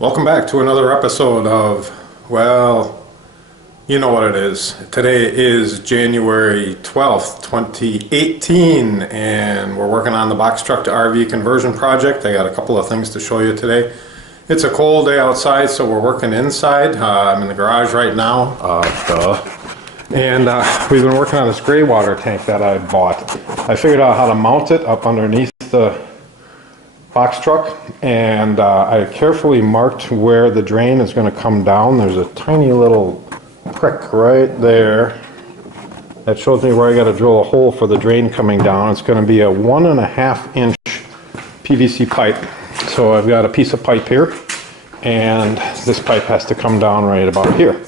Welcome back to another episode of, well, you know what it is. Today is January 12th, 2018, and we're working on the box truck to RV conversion project. I got a couple of things to show you today. It's a cold day outside, so we're working inside. I'm in the garage right now. And we've been working on this gray water tank that I bought. I figured out how to mount it up underneath the box truck, and I carefully marked where the drain is going to come down. There's a tiny little prick right there that shows me where I got to drill a hole for the drain coming down. It's going to be a 1.5 inch PVC pipe. So I've got a piece of pipe here, and this pipe has to come down right about here.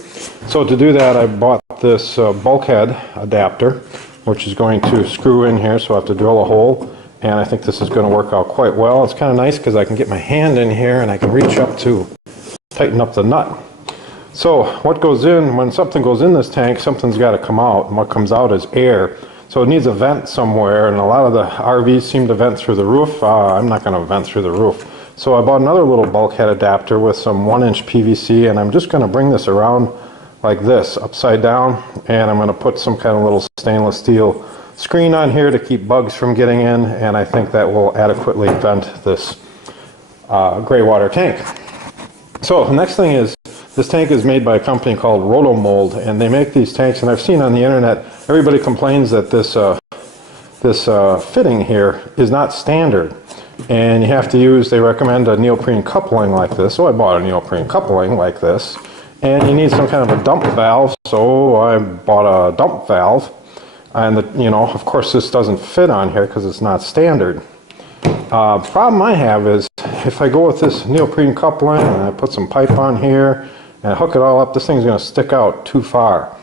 So to do that, I bought this bulkhead adapter, which is going to screw in here, so I have to drill a hole. And I think this is going to work out quite well. It's kind of nice because I can get my hand in here and I can reach up to tighten up the nut. So what goes in, when something goes in this tank, something's got to come out. And what comes out is air. So it needs a vent somewhere, and a lot of the RVs seem to vent through the roof. I'm not going to vent through the roof. So I bought another little bulkhead adapter with some 1-inch PVC, and I'm just going to bring this around like this, upside down, and I'm going to put some kind of little stainless steel screen on here to keep bugs from getting in, and I think that will adequately vent this gray water tank. So the next thing is, this tank is made by a company called Rotomold, and they make these tanks, and I've seen on the internet, everybody complains that this fitting here is not standard, and you have to use, they recommend a neoprene coupling like this. So I bought a neoprene coupling like this, and you need some kind of a dump valve, so I bought a dump valve. And of course this doesn't fit on here because it's not standard. Problem I have is if I go with this neoprene coupling and I put some pipe on here and I hook it all up, this thing's going to stick out too far.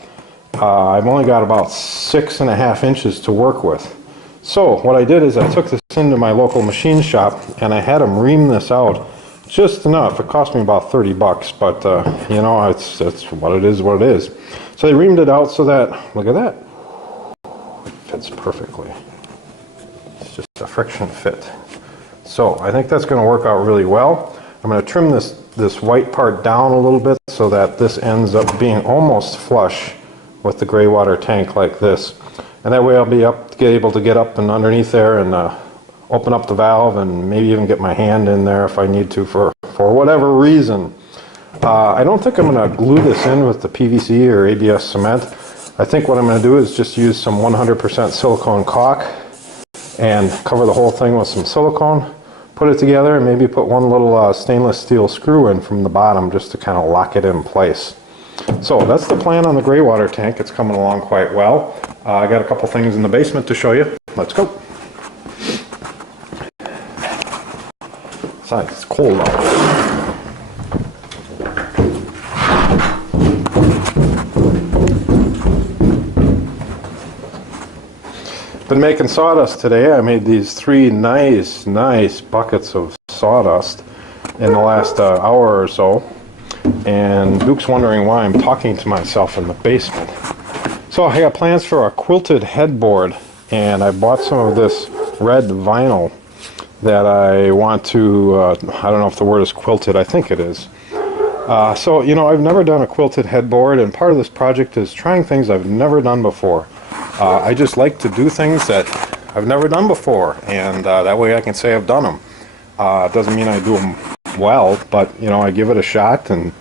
I've only got about 6.5 inches to work with. So what I did is I took this into my local machine shop and I had them ream this out just enough. It cost me about 30 bucks, but it's what it is, what it is. So they reamed it out so that, look at that. Fits perfectly. It's just a friction fit. So I think that's going to work out really well. I'm going to trim this white part down a little bit so that this ends up being almost flush with the gray water tank like this. And that way I'll be able to get up and underneath there and open up the valve and maybe even get my hand in there if I need to for whatever reason. I don't think I'm going to glue this in with the PVC or ABS cement. I think what I'm going to do is just use some 100% silicone caulk and cover the whole thing with some silicone, put it together, and maybe put one little stainless steel screw in from the bottom just to kind of lock it in place. So that's the plan on the gray water tank. It's coming along quite well. I got a couple things in the basement to show you. Let's go. Besides, it's cold out. Been making sawdust today. I made these 3 nice buckets of sawdust in the last hour or so, and Duke's wondering why I'm talking to myself in the basement. So I got plans for a quilted headboard, and I bought some of this red vinyl that I want to, I don't know if the word is quilted, I think it is. So I've never done a quilted headboard, and part of this project is trying things I've never done before. I just like to do things that I've never done before, and that way I can say I've done them. It doesn't mean I do them well, but I give it a shot, and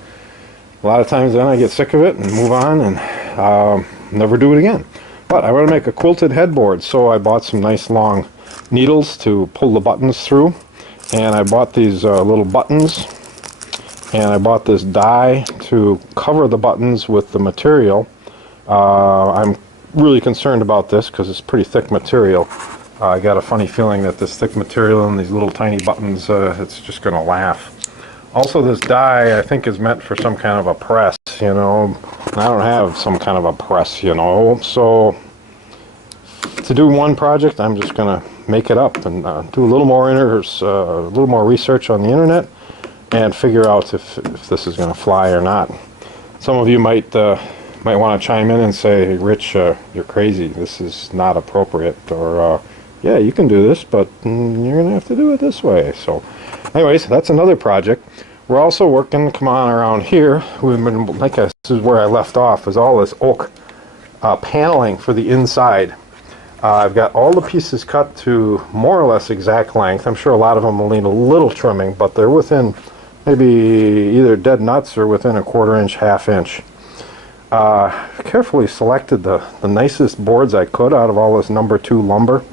a lot of times then I get sick of it and move on and never do it again. But I want to make a quilted headboard, so I bought some nice long needles to pull the buttons through, and I bought these little buttons, and I bought this die to cover the buttons with the material. I'm really concerned about this because it's pretty thick material. I got a funny feeling that this thick material and these little tiny buttons, it's just going to laugh. Also, this die I think is meant for some kind of a press, I don't have some kind of a press, so to do one project I'm just going to make it up and do a little more research on the internet and figure out if this is going to fly or not. Some of you might want to chime in and say, hey, Rich, you're crazy, this is not appropriate, or yeah, you can do this, but you're gonna have to do it this way. So anyways, that's another project. We're also working, come on, around here. We've been, like this is where I left off, is all this oak paneling for the inside. I've got all the pieces cut to more or less exact length. I'm sure a lot of them will need a little trimming, but they're within maybe either dead nuts or within a 1/4 inch, 1/2 inch. Carefully selected the nicest boards I could out of all this number 2 lumber.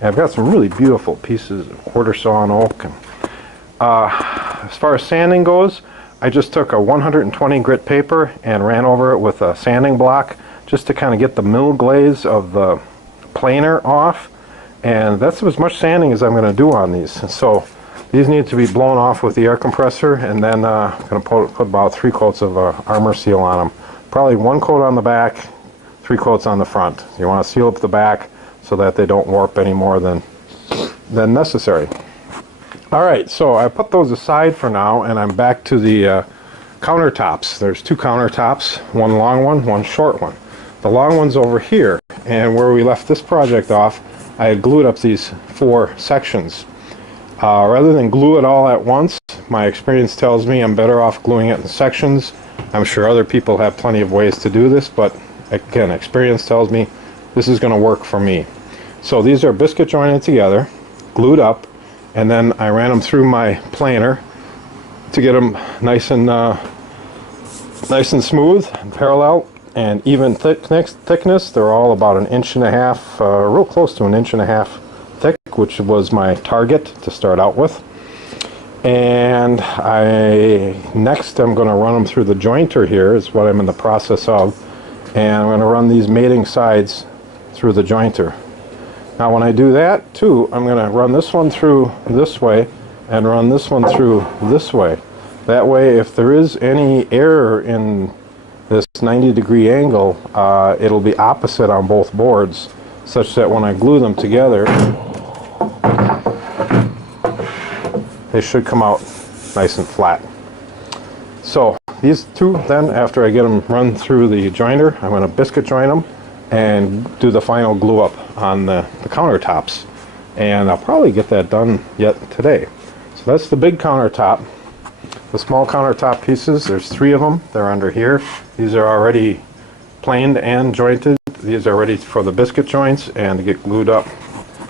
And I've got some really beautiful pieces of 1/4 sawn oak. And, as far as sanding goes, I just took a 120 grit paper and ran over it with a sanding block just to kind of get the mill glaze of the planer off, and that's as much sanding as I'm going to do on these. So these need to be blown off with the air compressor, and then I'm going to put about 3 coats of armor seal on them. Probably 1 coat on the back, 3 coats on the front. You want to seal up the back so that they don't warp any more than necessary. Alright, so I put those aside for now, and I'm back to the countertops. There's 2 countertops, one long one short one. The long one's over here, and where we left this project off, I had glued up these 4 sections. Rather than glue it all at once, my experience tells me I'm better off gluing it in sections. I'm sure other people have plenty of ways to do this, but again, experience tells me this is going to work for me. So these are biscuit jointed together, glued up, and then I ran them through my planer to get them nice and smooth and parallel and even thickness. They're all about 1.5 inches, real close to 1.5 inches thick, which was my target to start out with. And next I'm going to run them through the jointer here, is what I'm in the process of, and I'm going to run these mating sides through the jointer. Now when I do that too, I'm going to run this one through this way and run this one through this way. That way, if there is any error in this 90-degree angle, it'll be opposite on both boards, such that when I glue them together, they should come out nice and flat. So these 2 then, after I get them run through the jointer, I'm going to biscuit join them and do the final glue up on the countertops. And I'll probably get that done yet today. So that's the big countertop. The small countertop pieces, there's 3 of them. They're under here. These are already planed and jointed. These are ready for the biscuit joints and to get glued up.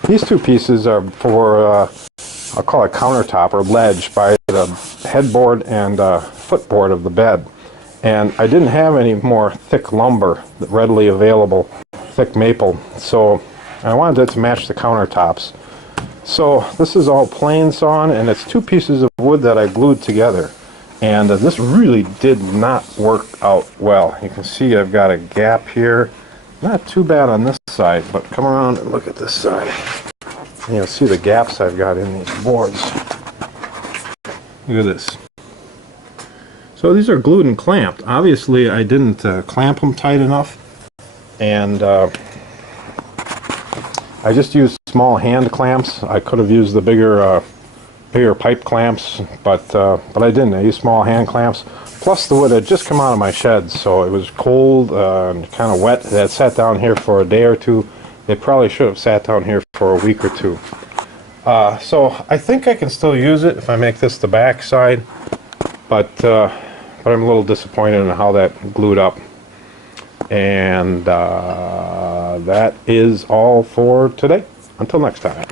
These 2 pieces are for, I'll call it countertop or ledge, by the headboard and footboard of the bed. And I didn't have any more thick lumber readily available, thick maple, so I wanted it to match the countertops. So this is all plain sawn, and it's 2 pieces of wood that I glued together. And this really did not work out well. You can see I've got a gap here. Not too bad on this side, but come around and look at this side. And you'll see the gaps I've got in these boards. Look at this. So these are glued and clamped. Obviously I didn't clamp them tight enough, and I just used small hand clamps. I could have used the bigger pipe clamps, but I didn't. I used small hand clamps. Plus the wood had just come out of my shed, so it was cold and kind of wet. It had sat down here for a day or 2. They probably should have sat down here for a week or 2. So I think I can still use it if I make this the back side, but I'm a little disappointed in how that glued up. And that is all for today. Until next time.